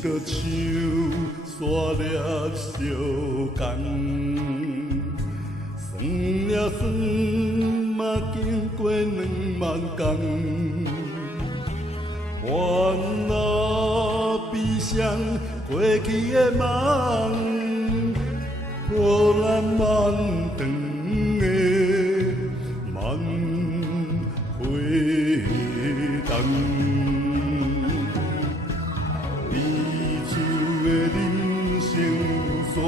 搁像山粒小工，算呀算嘛经过20000工，烦恼悲伤过去的梦，波澜漫长的慢回灯。人生山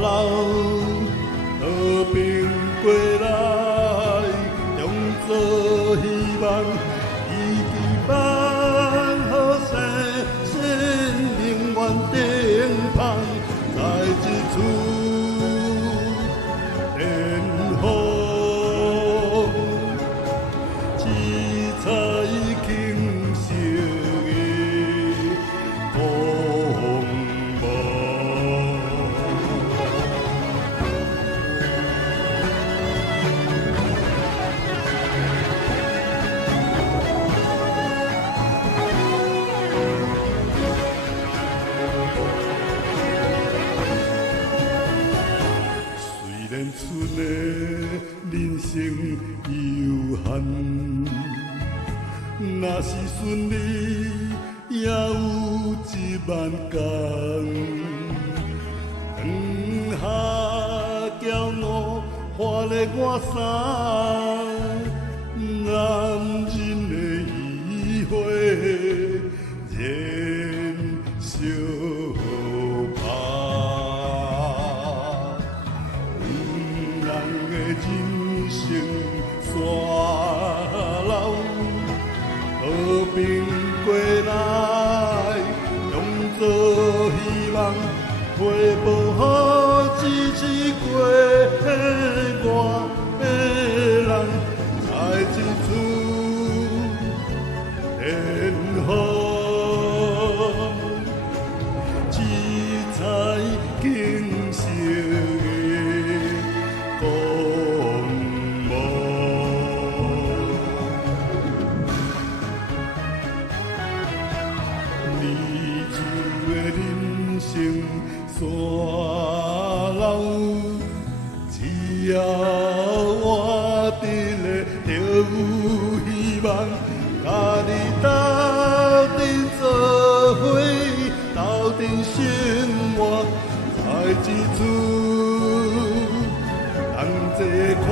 路，和平过来，用作希望，以期盼好生永远顶芳，在一处天空，七彩庆幸。剩的人生有限，若是顺利，也有10000工。长下骄傲，花咧我衫，男人的依偎，燃烧吧。人生山路，和平过来，用作希望，回报支持过我的人，在一处天空，七彩庆幸。人生山路，只要活着嘞，就有希望。家己斗阵做伙，斗阵生活，在一处，同齐看。